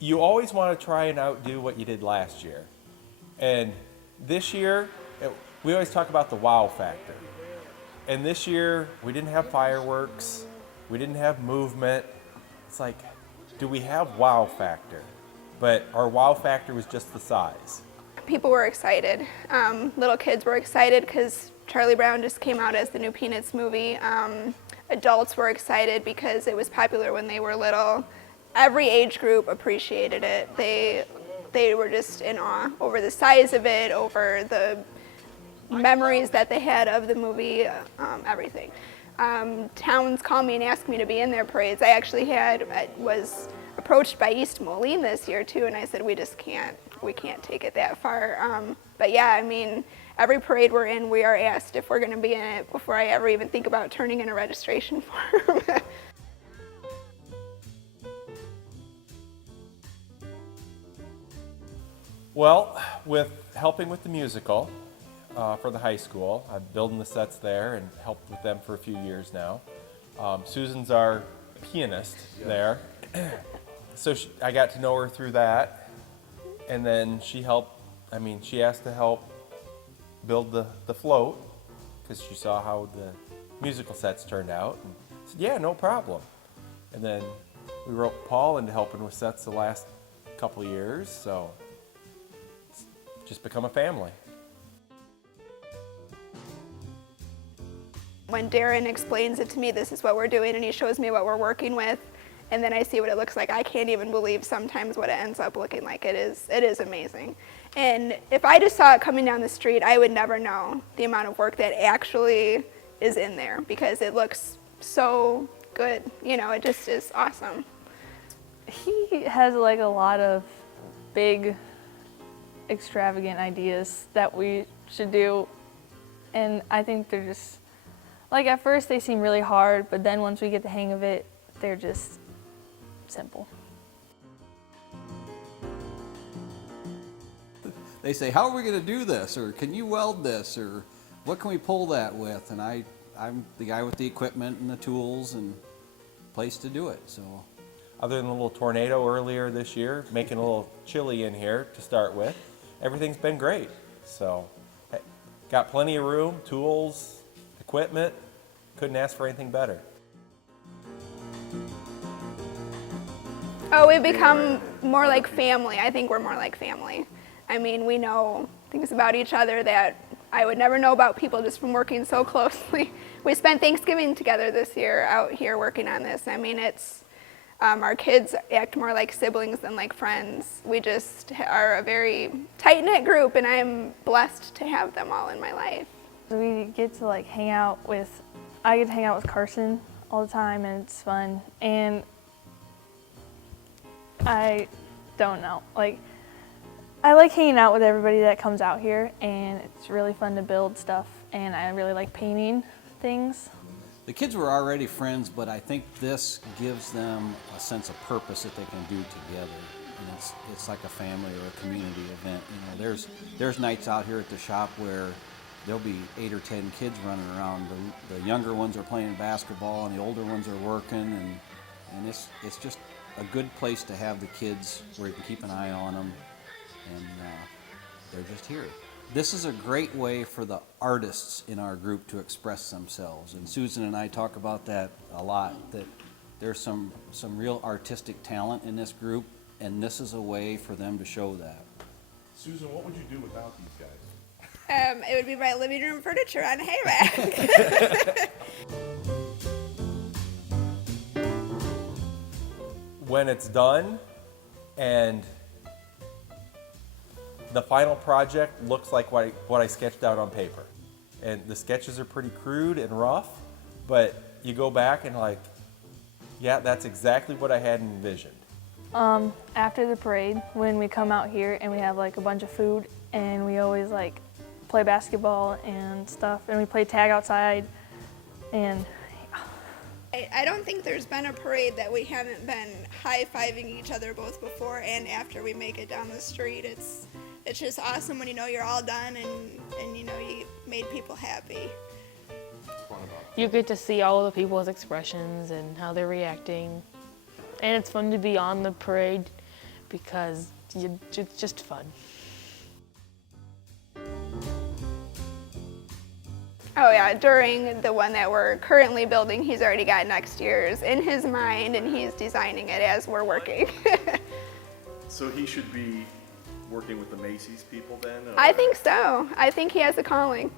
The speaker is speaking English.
you always want to try and outdo what you did last year. And this year, we always talk about the wow factor. And this year, we didn't have fireworks, we didn't have movement. It's like, do we have wow factor? But our wow factor was just the size. People were excited. Little kids were excited because Charlie Brown just came out as the new Peanuts movie. Adults were excited because it was popular when they were little. Every age group appreciated it. They were just in awe over the size of it, over the memories that they had of the movie, everything. Towns call me and ask me to be in their parades. I was approached by East Moline this year too, and I said we can't take it that far. But yeah, I mean, every parade we're in, we are asked if we're going to be in it before I ever even think about turning in a registration form. Well, with helping with the musical for the high school, I'm building the sets there and helped with them for a few years now. Susan's our pianist there, so I got to know her through that. And then she asked to help build the float because she saw how the musical sets turned out. And said, yeah, no problem. And then we roped Paul into helping with sets the last couple years, so it's just become a family. When Darren explains it to me, this is what we're doing, and he shows me what we're working with, and then I see what it looks like, I can't even believe sometimes what it ends up looking like. It is amazing. And if I just saw it coming down the street, I would never know the amount of work that actually is in there because it looks so good. You know, it just is awesome. He has like a lot of big, extravagant ideas that we should do, and I think they're just, like at first they seem really hard, but then once we get the hang of it, they're just simple. They say, how are we going to do this? Or can you weld this? Or what can we pull that with? And I'm the guy with the equipment and the tools and place to do it. So, Other than a little tornado earlier this year, making a little chilly in here to start with, everything's been great. So, got plenty of room, tools, equipment, couldn't ask for anything better. Oh, we've become more like family. I think we're more like family. I mean, we know things about each other that I would never know about people just from working so closely. We spent Thanksgiving together this year out here working on this. I mean, it's our kids act more like siblings than like friends. We just are a very tight-knit group, and I'm blessed to have them all in my life. We get to like I get to hang out with Carson all the time, and it's fun. And I don't know, I like hanging out with everybody that comes out here, and it's really fun to build stuff, and I really like painting things. the kids were already friends, but I think this gives them a sense of purpose that they can do together. And it's like a family or a community event. You know, there's nights out here at the shop where there'll be 8 or 10 kids running around. The younger ones are playing basketball, and the older ones are working, and it's just a good place to have the kids where you can keep an eye on them, and they're just here. This is a great way for the artists in our group to express themselves, and Susan and I talk about that a lot, that there's some real artistic talent in this group, and this is a way for them to show that. Susan, what would you do without these guys? It would be my living room furniture on a hay rack. When it's done and the final project looks like what I sketched out on paper. And the sketches are pretty crude and rough, but you go back and like, yeah, that's exactly what I had envisioned. After the parade, when we come out here and we have like a bunch of food, and we always like play basketball and stuff, and we play tag outside, and I don't think there's been a parade that we haven't been high-fiving each other both before and after we make it down the street. It's just awesome when you know you're all done and you know you made people happy. You get to see all of the people's expressions and how they're reacting. And it's fun to be on the parade because it's just fun. Oh yeah, during the one that we're currently building, he's already got next year's in his mind and he's designing it as we're working. So he should be working with the Macy's people then? I or- think so. I think he has a calling.